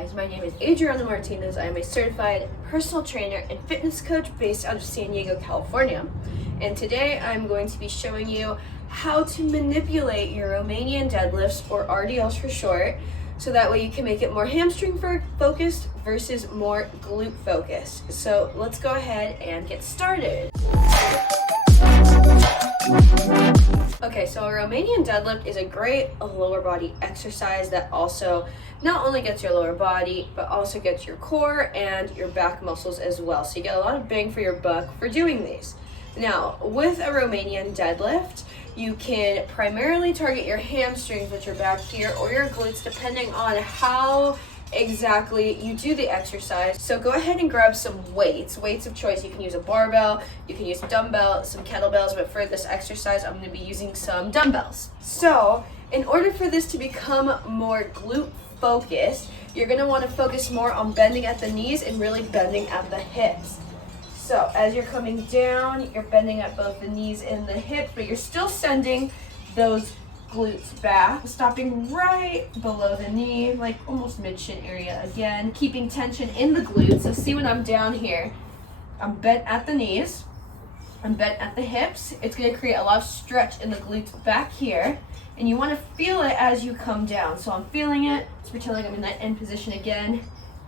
guys, my name is Adriana Martinez. I am a certified personal trainer and fitness coach based out of San Diego, California. And today I'm going to be showing you how to manipulate your Romanian deadlifts, or RDLs for short, so that way you can make it more hamstring focused versus more glute focused. So let's go ahead and get started. Okay, so a Romanian deadlift is a great lower body exercise that also not only gets your lower body, but also gets your core and your back muscles as well. So you get a lot of bang for your buck for doing these. Now, with a Romanian deadlift, you can primarily target your hamstrings, which are back here, or your glutes, depending on how exactly you do the exercise. So go ahead and grab some weights of choice. You can use a barbell, you can use dumbbell, some kettlebells, but for this exercise I'm going to be using some dumbbells. So in order for this to become more glute focused, you're going to want to focus more on bending at the knees and really bending at the hips. So as you're coming down, you're bending at both the knees and the hips, but you're still sending those glutes back, stopping right below the knee, like almost mid-shin area again, keeping tension in the glutes. So see when I'm down here, I'm bent at the knees, I'm bent at the hips. It's going to create a lot of stretch in the glutes back here, and you want to feel it as you come down. So I'm feeling it. Let's pretend like I'm in that end position again,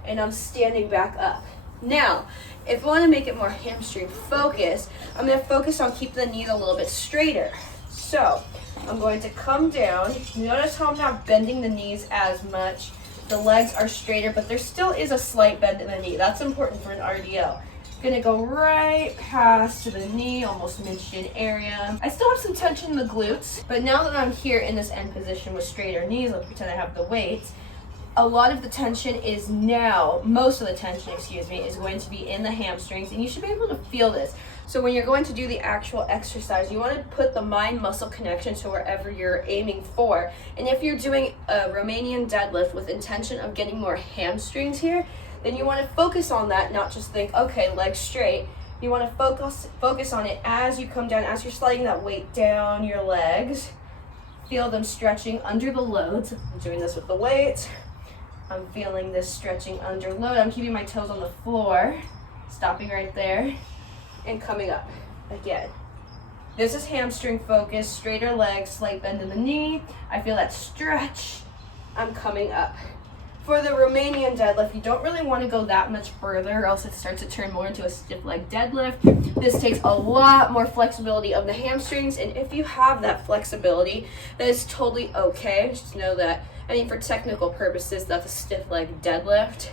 and I'm standing back up. Now, if I want to make it more hamstring focused, I'm going to focus on keeping the knees a little bit straighter. So I'm going to come down. Notice how I'm not bending the knees as much. The legs are straighter, but there still is a slight bend in the knee. That's important for an RDL. I'm gonna go right past to the knee, almost mid-shin area. I still have some tension in the glutes, but now that I'm here in this end position with straighter knees, let's pretend I have the weights. A lot of the tension is now, most of the tension, is going to be in the hamstrings, and you should be able to feel this. So when you're going to do the actual exercise, you want to put the mind-muscle connection to wherever you're aiming for. And if you're doing a Romanian deadlift with intention of getting more hamstrings here, then you want to focus on that, not just think, okay, legs straight. You want to focus on it as you come down, as you're sliding that weight down your legs. Feel them stretching under the loads. I'm doing this with the weight. I'm feeling this stretching under load. I'm keeping my toes on the floor, stopping right there, and coming up again. This is hamstring focus, straighter legs, slight bend in the knee. I feel that stretch. I'm coming up. For the Romanian deadlift, you don't really want to go that much further, or else it starts to turn more into a stiff leg deadlift. This takes a lot more flexibility of the hamstrings, and if you have that flexibility, that is totally okay. Just know that, for technical purposes, that's a stiff leg deadlift.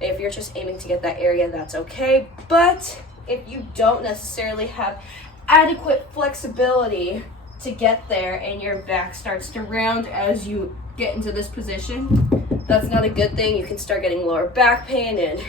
If you're just aiming to get that area, that's okay. But if you don't necessarily have adequate flexibility to get there and your back starts to round as you get into this position, that's not a good thing. You can start getting lower back pain and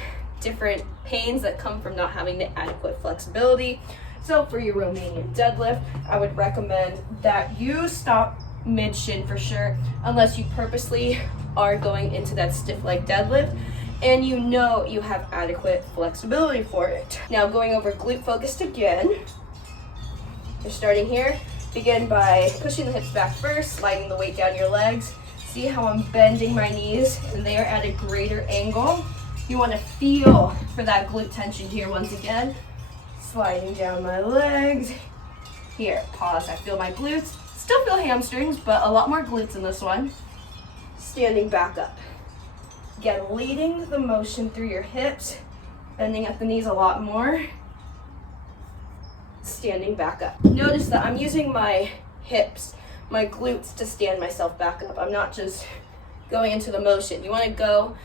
different pains that come from not having the adequate flexibility. So for your Romanian deadlift, I would recommend that you stop mid-shin for sure, unless you purposely are going into that stiff leg deadlift and you know you have adequate flexibility for it. Now going over glute focused again, you're starting here. Begin by pushing the hips back first, sliding the weight down your legs. See how I'm bending my knees and they are at a greater angle. You want to feel for that glute tension here once again. Sliding down my legs. Here, pause, I feel my glutes. Still feel hamstrings, but a lot more glutes in this one. Standing back up. Again, leading the motion through your hips, bending at the knees a lot more. Standing back up. Notice that I'm using my hips, my glutes, to stand myself back up. I'm not just going into the motion. You want to go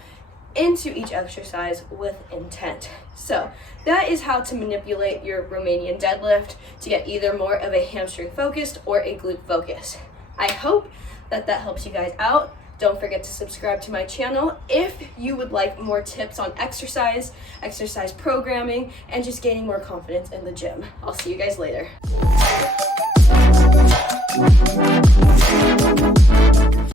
into each exercise with intent. So that is how to manipulate your Romanian deadlift to get either more of a hamstring focused or a glute focus. I hope that helps you guys out. Don't forget to subscribe to my channel if you would like more tips on exercise programming, and just gaining more confidence in the gym. I'll see you guys later.